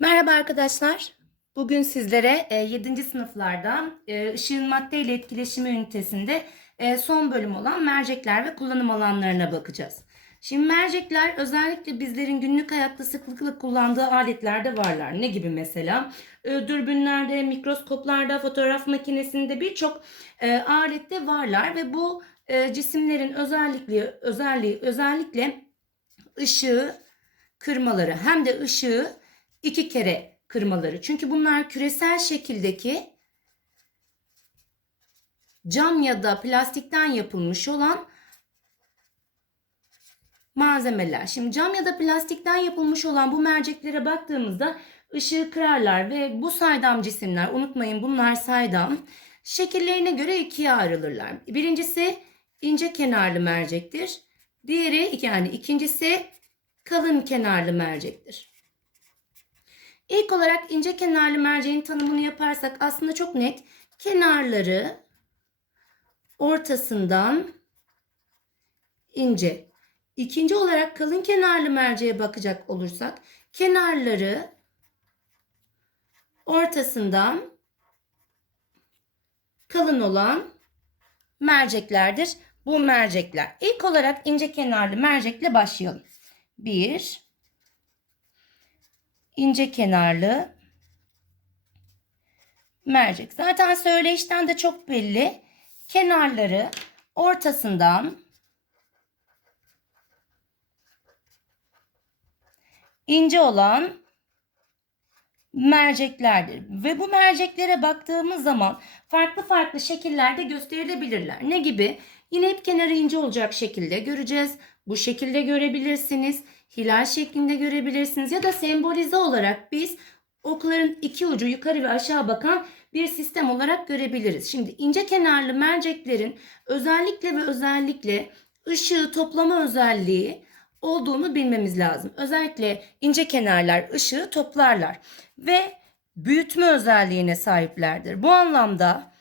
Merhaba arkadaşlar. Bugün sizlere 7. sınıflarda e, ışığın madde ile etkileşimi ünitesinde e, son bölüm olan mercekler ve kullanım alanlarına bakacağız. Şimdi mercekler özellikle bizlerin günlük hayatta sıklıkla kullandığı aletlerde varlar. Ne gibi mesela? E, Dürbünlerde, mikroskoplarda, fotoğraf makinesinde birçok e, alette varlar ve bu e, cisimlerin özellikle özelliği özellikle ışığı kırmaları hem de ışığı iki kere kırmaları. Çünkü bunlar küresel şekildeki cam ya da plastikten yapılmış olan malzemeler. Şimdi cam ya da plastikten yapılmış olan bu merceklere baktığımızda ışığı kırarlar ve bu saydam cisimler unutmayın bunlar saydam şekillerine göre ikiye ayrılırlar. Birincisi ince kenarlı mercektir. Diğeri yani ikincisi kalın kenarlı mercektir. İlk olarak ince kenarlı merceğin tanımını yaparsak aslında çok net. Kenarları ortasından ince. İkinci olarak kalın kenarlı merceğe bakacak olursak kenarları ortasından kalın olan merceklerdir. Bu mercekler. İlk olarak ince kenarlı mercekle başlayalım. 1 ince kenarlı mercek. Zaten söyleyişten de çok belli. Kenarları ortasından ince olan merceklerdir. Ve bu merceklere baktığımız zaman farklı farklı şekillerde gösterilebilirler. Ne gibi? Yine hep kenarı ince olacak şekilde göreceğiz. Bu şekilde görebilirsiniz. Hilal şeklinde görebilirsiniz. Ya da sembolize olarak biz okların iki ucu yukarı ve aşağı bakan bir sistem olarak görebiliriz. Şimdi ince kenarlı merceklerin özellikle ve özellikle ışığı toplama özelliği olduğunu bilmemiz lazım. Özellikle ince kenarlar ışığı toplarlar ve büyütme özelliğine sahiplerdir. Bu anlamda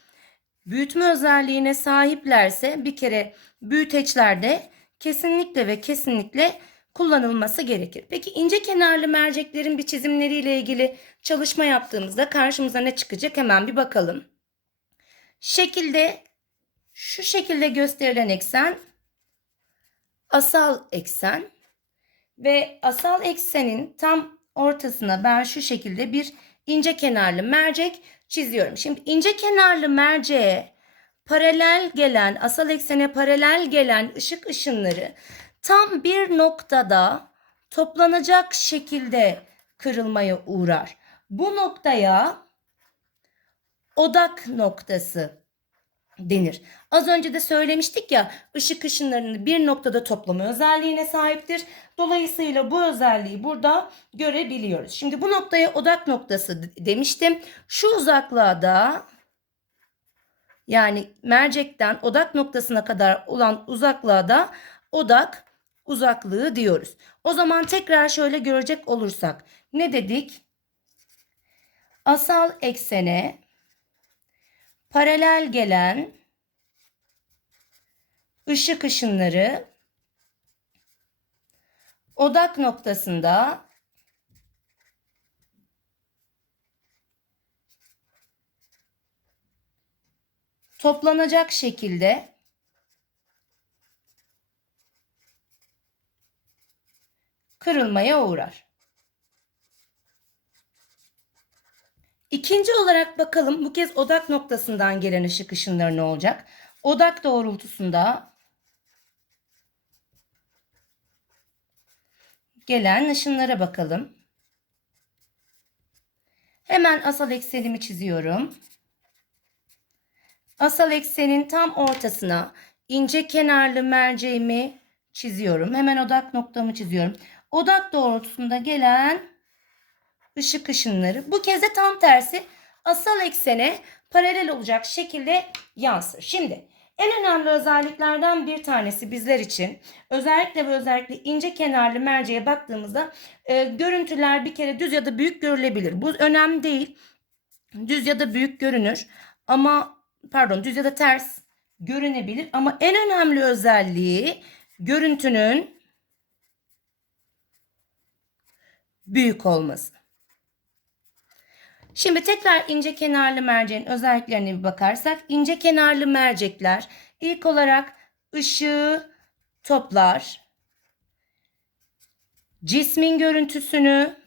büyütme özelliğine sahiplerse bir kere büyüteçlerde kesinlikle ve kesinlikle kullanılması gerekir. Peki ince kenarlı merceklerin bir çizimleriyle ilgili çalışma yaptığımızda karşımıza ne çıkacak hemen bir bakalım. Şekilde şu şekilde gösterilen eksen asal eksen ve asal eksenin tam ortasına ben şu şekilde bir ince kenarlı mercek çiziyorum. Şimdi ince kenarlı merceğe paralel gelen, asal eksene paralel gelen ışık ışınları tam bir noktada toplanacak şekilde kırılmaya uğrar. Bu noktaya odak noktası denir. Az önce de söylemiştik ya ışık ışınlarını bir noktada toplama özelliğine sahiptir. Dolayısıyla bu özelliği burada görebiliyoruz. Şimdi bu noktaya odak noktası demiştim. Şu uzaklığa da yani mercekten odak noktasına kadar olan uzaklığa da odak uzaklığı diyoruz. O zaman tekrar şöyle görecek olursak ne dedik? Asal eksene paralel gelen ışık ışınları odak noktasında toplanacak şekilde kırılmaya uğrar. İkinci olarak bakalım bu kez odak noktasından gelen ışık ışınları ne olacak? Odak doğrultusunda gelen ışınlara bakalım. Hemen asal eksenimi çiziyorum. Asal eksenin tam ortasına ince kenarlı merceğimi çiziyorum. Hemen odak noktamı çiziyorum. Odak doğrultusunda gelen ışık ışınları bu kez de tam tersi asal eksene paralel olacak şekilde yansır. Şimdi en önemli özelliklerden bir tanesi bizler için özellikle ve özellikle ince kenarlı merceğe baktığımızda e, görüntüler bir kere düz ya da büyük görülebilir. Bu önemli değil. Düz ya da büyük görünür ama pardon düz ya da ters görünebilir ama en önemli özelliği görüntünün büyük olması. Şimdi tekrar ince kenarlı merceğin özelliklerine bir bakarsak ince kenarlı mercekler ilk olarak ışığı toplar. Cismin görüntüsünü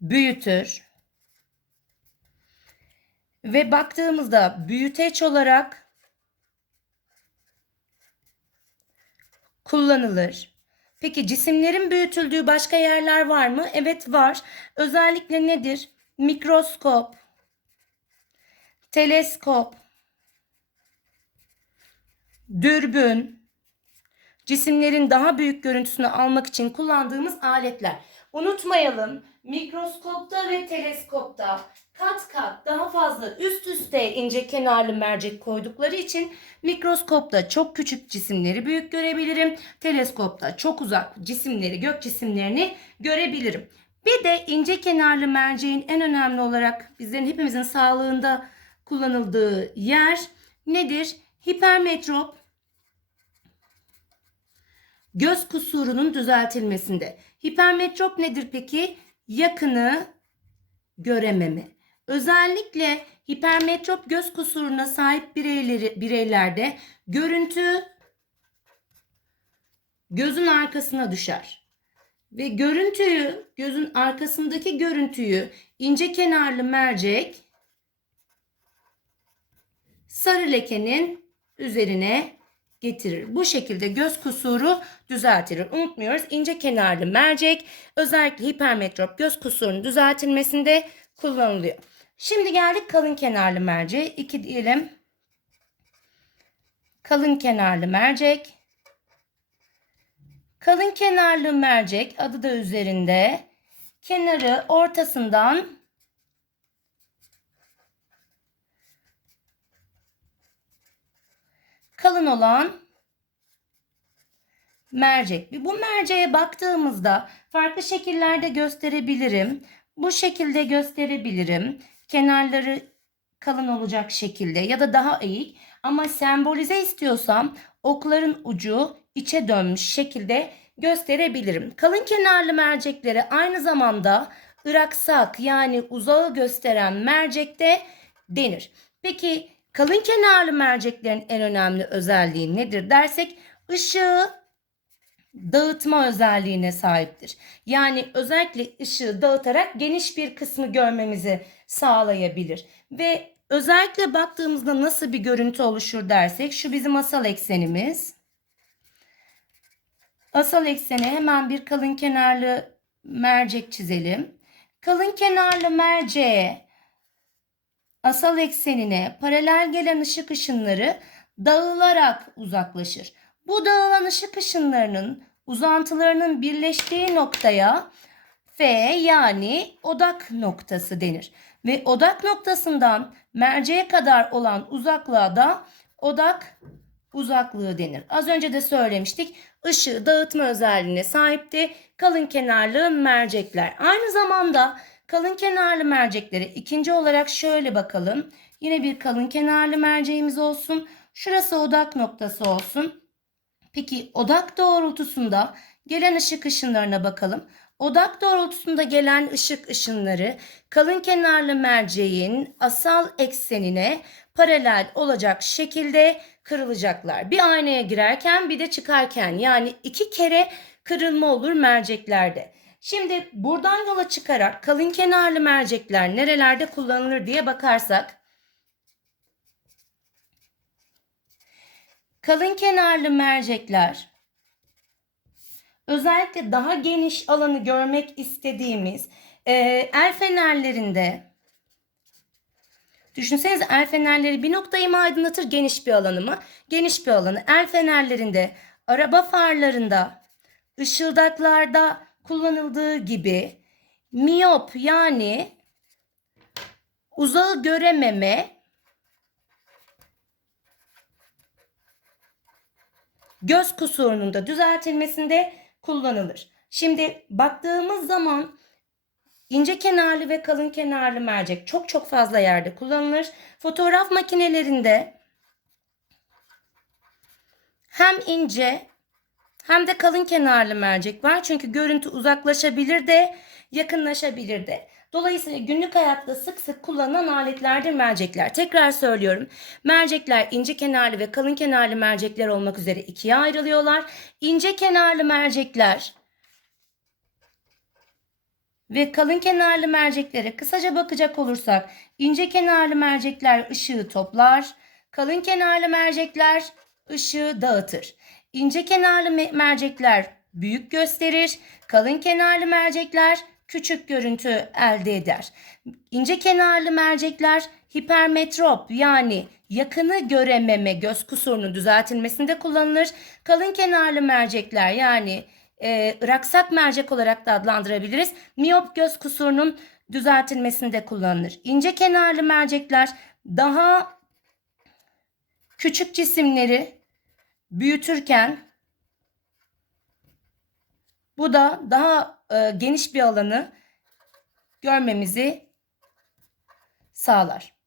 büyütür. Ve baktığımızda büyüteç olarak kullanılır. Peki cisimlerin büyütüldüğü başka yerler var mı? Evet var. Özellikle nedir? Mikroskop, teleskop, dürbün, cisimlerin daha büyük görüntüsünü almak için kullandığımız aletler. Unutmayalım mikroskopta ve teleskopta kat kat daha fazla üst üste ince kenarlı mercek koydukları için mikroskopta çok küçük cisimleri büyük görebilirim. Teleskopta çok uzak cisimleri, gök cisimlerini görebilirim. Bir de ince kenarlı merceğin en önemli olarak bizlerin hepimizin sağlığında kullanıldığı yer nedir? Hipermetrop göz kusurunun düzeltilmesinde. Hipermetrop nedir peki? Yakını görememe. Özellikle hipermetrop göz kusuruna sahip bireyleri, bireylerde görüntü gözün arkasına düşer. Ve görüntüyü, gözün arkasındaki görüntüyü ince kenarlı mercek sarı lekenin üzerine getirir. Bu şekilde göz kusuru düzeltilir. Unutmuyoruz ince kenarlı mercek özellikle hipermetrop göz kusurunun düzeltilmesinde kullanılıyor. Şimdi geldik kalın kenarlı merceğe. 2 diyelim. Kalın kenarlı mercek. Kalın kenarlı mercek adı da üzerinde. Kenarı ortasından kalın olan mercek. Bu merceğe baktığımızda farklı şekillerde gösterebilirim. Bu şekilde gösterebilirim. Kenarları kalın olacak şekilde ya da daha eğik. Ama sembolize istiyorsam okların ucu içe dönmüş şekilde gösterebilirim. Kalın kenarlı merceklere aynı zamanda ıraksak yani uzağı gösteren mercekte denir. Peki kalın kenarlı merceklerin en önemli özelliği nedir dersek ışığı dağıtma özelliğine sahiptir. Yani özellikle ışığı dağıtarak geniş bir kısmı görmemizi sağlayabilir. Ve özellikle baktığımızda nasıl bir görüntü oluşur dersek şu bizim asal eksenimiz. Asal eksene hemen bir kalın kenarlı mercek çizelim. Kalın kenarlı merceğe asal eksenine paralel gelen ışık ışınları dağılarak uzaklaşır. Bu dağılan ışık ışınlarının uzantılarının birleştiği noktaya F yani odak noktası denir. Ve odak noktasından merceğe kadar olan uzaklığa da odak uzaklığı denir. Az önce de söylemiştik. Işığı dağıtma özelliğine sahipti. Kalın kenarlı mercekler. Aynı zamanda kalın kenarlı merceklere ikinci olarak şöyle bakalım. Yine bir kalın kenarlı merceğimiz olsun. Şurası odak noktası olsun. Peki odak doğrultusunda gelen ışık ışınlarına bakalım. Odak doğrultusunda gelen ışık ışınları kalın kenarlı merceğin asal eksenine paralel olacak şekilde kırılacaklar. Bir aynaya girerken bir de çıkarken yani iki kere kırılma olur merceklerde. Şimdi buradan yola çıkarak kalın kenarlı mercekler nerelerde kullanılır diye bakarsak kalın kenarlı mercekler özellikle daha geniş alanı görmek istediğimiz e, el fenerlerinde Düşünsenize el fenerleri bir noktayı mı aydınlatır geniş bir alanı mı? Geniş bir alanı. El fenerlerinde, araba farlarında, ışıldaklarda kullanıldığı gibi miyop yani uzağı görememe göz kusurunun da düzeltilmesinde kullanılır. Şimdi baktığımız zaman ince kenarlı ve kalın kenarlı mercek çok çok fazla yerde kullanılır. Fotoğraf makinelerinde hem ince hem de kalın kenarlı mercek var. Çünkü görüntü uzaklaşabilir de yakınlaşabilir de. Dolayısıyla günlük hayatta sık sık kullanılan aletlerdir mercekler. Tekrar söylüyorum. Mercekler ince kenarlı ve kalın kenarlı mercekler olmak üzere ikiye ayrılıyorlar. İnce kenarlı mercekler ve kalın kenarlı merceklere kısaca bakacak olursak ince kenarlı mercekler ışığı toplar, kalın kenarlı mercekler ışığı dağıtır. İnce kenarlı me- mercekler büyük gösterir, kalın kenarlı mercekler küçük görüntü elde eder. İnce kenarlı mercekler hipermetrop yani yakını görememe göz kusurunun düzeltilmesinde kullanılır. Kalın kenarlı mercekler yani e, ıraksak mercek olarak da adlandırabiliriz. Miyop göz kusurunun düzeltilmesinde kullanılır. İnce kenarlı mercekler daha küçük cisimleri büyütürken bu da daha e, geniş bir alanı görmemizi sağlar.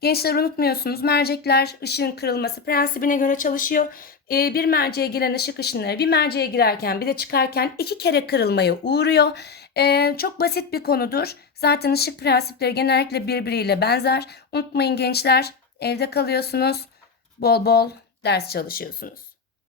Gençler unutmuyorsunuz mercekler ışığın kırılması prensibine göre çalışıyor. Ee, bir merceğe giren ışık ışınları bir merceğe girerken bir de çıkarken iki kere kırılmaya uğruyor. Ee, çok basit bir konudur. Zaten ışık prensipleri genellikle birbiriyle benzer. Unutmayın gençler evde kalıyorsunuz. Bol bol ders çalışıyorsunuz.